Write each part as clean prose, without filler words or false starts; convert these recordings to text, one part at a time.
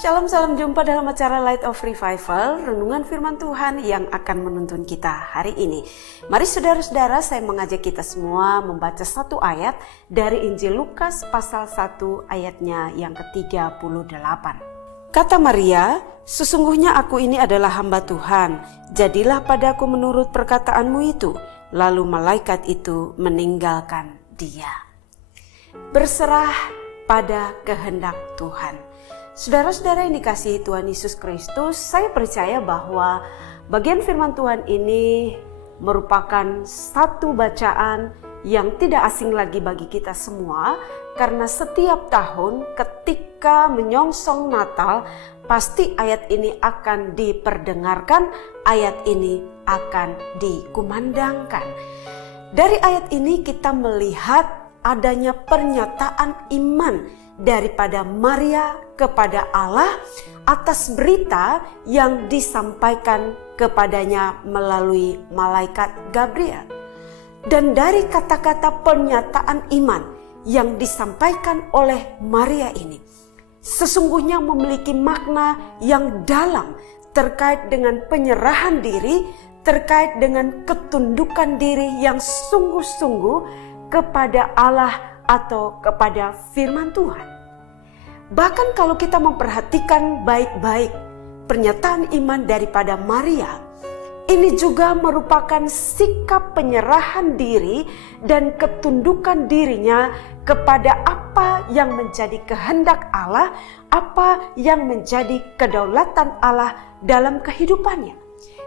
Shalom, salam jumpa dalam acara Light of Revival, renungan firman Tuhan yang akan menuntun kita hari ini. Mari saudara-saudara, saya mengajak kita semua membaca satu ayat dari Injil Lukas pasal 1 ayatnya yang ke-38. Kata Maria, "Sesungguhnya aku ini adalah hamba Tuhan, jadilah padaku menurut perkataanmu itu." Lalu malaikat itu meninggalkan dia. Berserah pada kehendak Tuhan. Saudara-saudara yang dikasihi Tuhan Yesus Kristus, saya percaya bahwa bagian firman Tuhan ini merupakan satu bacaan yang tidak asing lagi bagi kita semua, karena setiap tahun ketika menyongsong Natal, pasti ayat ini akan diperdengarkan, ayat ini akan dikumandangkan. Dari ayat ini kita melihat adanya pernyataan iman daripada Maria kepada Allah atas berita yang disampaikan kepadanya melalui malaikat Gabriel. Dan dari kata-kata pernyataan iman yang disampaikan oleh Maria ini, sesungguhnya memiliki makna yang dalam terkait dengan penyerahan diri, terkait dengan ketundukan diri yang sungguh-sungguh kepada Allah atau kepada firman Tuhan. Bahkan kalau kita memperhatikan baik-baik pernyataan iman daripada Maria, ini juga merupakan sikap penyerahan diri dan ketundukan dirinya kepada apa yang menjadi kehendak Allah, apa yang menjadi kedaulatan Allah dalam kehidupannya.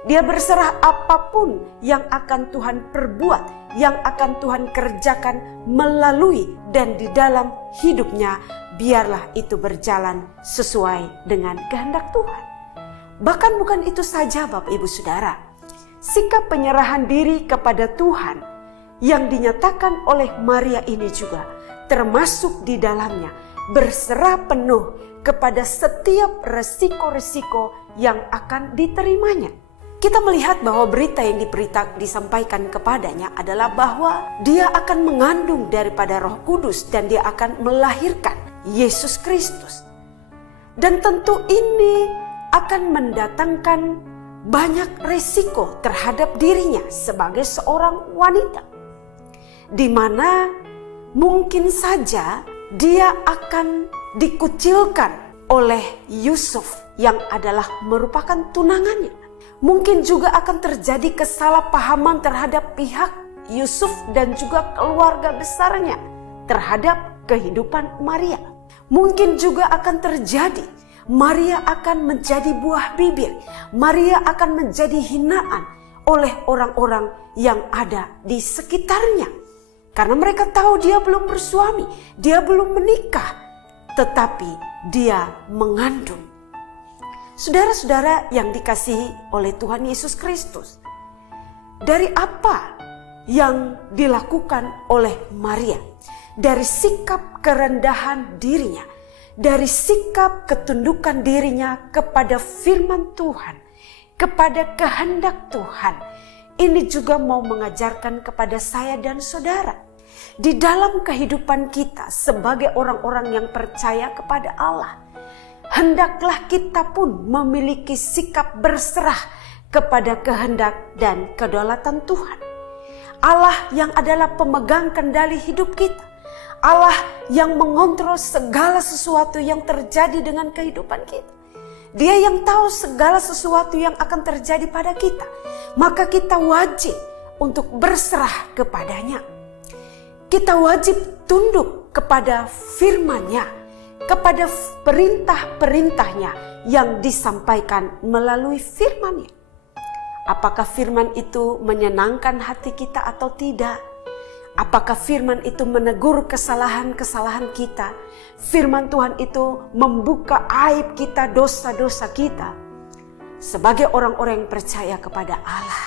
Dia berserah apapun yang akan Tuhan perbuat, yang akan Tuhan kerjakan melalui dan di dalam hidupnya, biarlah itu berjalan sesuai dengan kehendak Tuhan. Bahkan bukan itu saja Bapak Ibu Saudara, sikap penyerahan diri kepada Tuhan yang dinyatakan oleh Maria ini juga termasuk di dalamnya berserah penuh kepada setiap resiko-resiko yang akan diterimanya. Kita melihat bahwa berita yang disampaikan kepadanya adalah bahwa dia akan mengandung daripada Roh Kudus dan dia akan melahirkan Yesus Kristus. Dan tentu ini akan mendatangkan banyak resiko terhadap dirinya sebagai seorang wanita, di mana mungkin saja dia akan dikucilkan oleh Yusuf yang adalah merupakan tunangannya. Mungkin juga akan terjadi kesalahpahaman terhadap pihak Yusuf dan juga keluarga besarnya terhadap kehidupan Maria. Mungkin juga akan terjadi Maria akan menjadi buah bibir. Maria akan menjadi hinaan oleh orang-orang yang ada di sekitarnya. Karena mereka tahu dia belum bersuami, dia belum menikah, tetapi dia mengandung. Saudara-saudara yang dikasihi oleh Tuhan Yesus Kristus, dari apa yang dilakukan oleh Maria, dari sikap kerendahan dirinya, dari sikap ketundukan dirinya kepada firman Tuhan, kepada kehendak Tuhan, ini juga mau mengajarkan kepada saya dan saudara. Di dalam kehidupan kita sebagai orang-orang yang percaya kepada Allah, hendaklah kita pun memiliki sikap berserah kepada kehendak dan kedaulatan Tuhan. Allah yang adalah pemegang kendali hidup kita. Allah yang mengontrol segala sesuatu yang terjadi dengan kehidupan kita. Dia yang tahu segala sesuatu yang akan terjadi pada kita. Maka kita wajib untuk berserah kepadanya. Kita wajib tunduk kepada firman-Nya, kepada perintah-perintahnya yang disampaikan melalui firman-Nya. Apakah firman itu menyenangkan hati kita atau tidak? Apakah firman itu menegur kesalahan-kesalahan kita? Firman Tuhan itu membuka aib kita, dosa-dosa kita. Sebagai orang-orang yang percaya kepada Allah,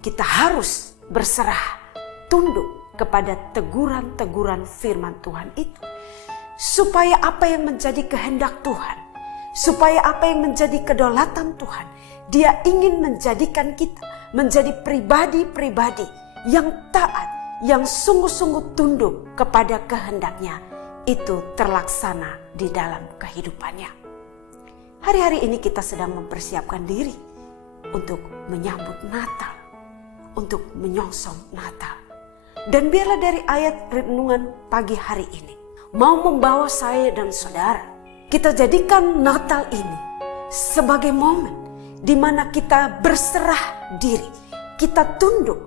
kita harus berserah, tunduk kepada teguran-teguran firman Tuhan itu. Supaya apa yang menjadi kehendak Tuhan, supaya apa yang menjadi kedaulatan Tuhan, Dia ingin menjadikan kita menjadi pribadi-pribadi yang taat, yang sungguh-sungguh tunduk kepada kehendaknya, itu terlaksana di dalam kehidupannya. Hari-hari ini kita sedang mempersiapkan diri untuk menyambut Natal, untuk menyongsong Natal. Dan biarlah dari ayat renungan pagi hari ini mau membawa saya dan saudara, kita jadikan Natal ini sebagai momen di mana kita berserah diri, kita tunduk,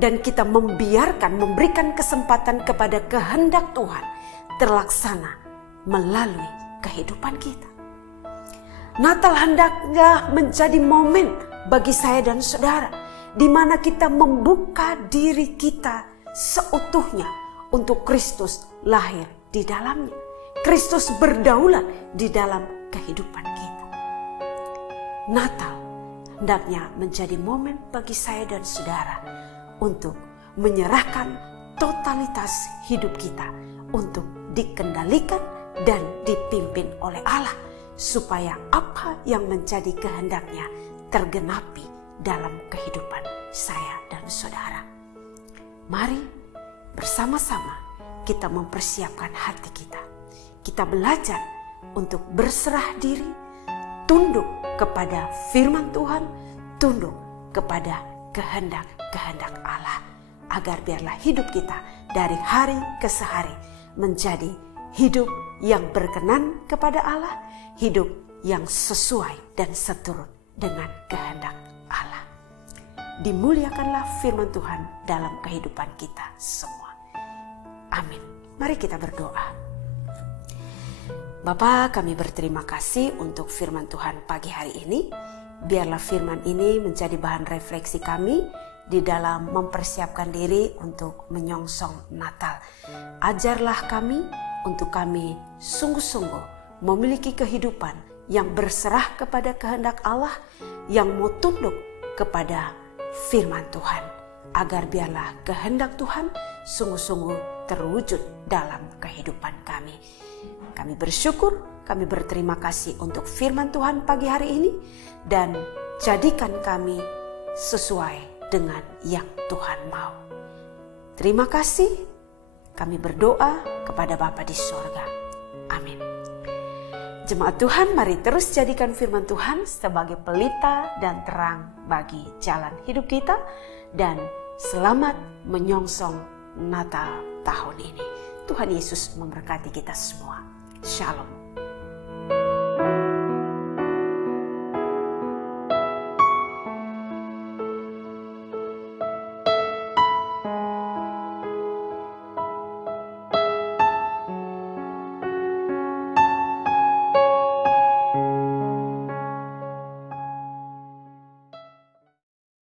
dan kita memberikan kesempatan kepada kehendak Tuhan terlaksana melalui kehidupan kita. Natal hendaknya menjadi momen bagi saya dan saudara di mana kita membuka diri kita seutuhnya untuk Kristus lahir di dalamnya. Kristus berdaulat di dalam kehidupan kita. Natal hendaknya menjadi momen bagi saya dan saudara untuk menyerahkan totalitas hidup kita untuk dikendalikan dan dipimpin oleh Allah, supaya apa yang menjadi kehendaknya tergenapi dalam kehidupan saya dan saudara. Mari bersama-sama kita mempersiapkan hati kita. Kita belajar untuk berserah diri, tunduk kepada firman Tuhan, tunduk kepada kehendak-kehendak Allah, agar biarlah hidup kita dari hari ke hari menjadi hidup yang berkenan kepada Allah, hidup yang sesuai dan seturut dengan kehendak Allah. Dimuliakanlah firman Tuhan dalam kehidupan kita semua. Amin. Mari kita berdoa. Bapa, kami berterima kasih untuk firman Tuhan pagi hari ini. Biarlah firman ini menjadi bahan refleksi kami di dalam mempersiapkan diri untuk menyongsong Natal. Ajarlah kami untuk kami sungguh-sungguh memiliki kehidupan yang berserah kepada kehendak Allah, yang mau tunduk kepada firman Tuhan, agar biarlah kehendak Tuhan sungguh-sungguh terwujud dalam kehidupan kami. Kami bersyukur, kami berterima kasih untuk firman Tuhan pagi hari ini, dan jadikan kami sesuai dengan yang Tuhan mau. Terima kasih, kami berdoa kepada Bapa di sorga. Amin. Jemaat Tuhan, mari terus jadikan firman Tuhan sebagai pelita dan terang bagi jalan hidup kita, dan selamat menyongsong Natal tahun ini. Tuhan Yesus memberkati kita semua. Shalom.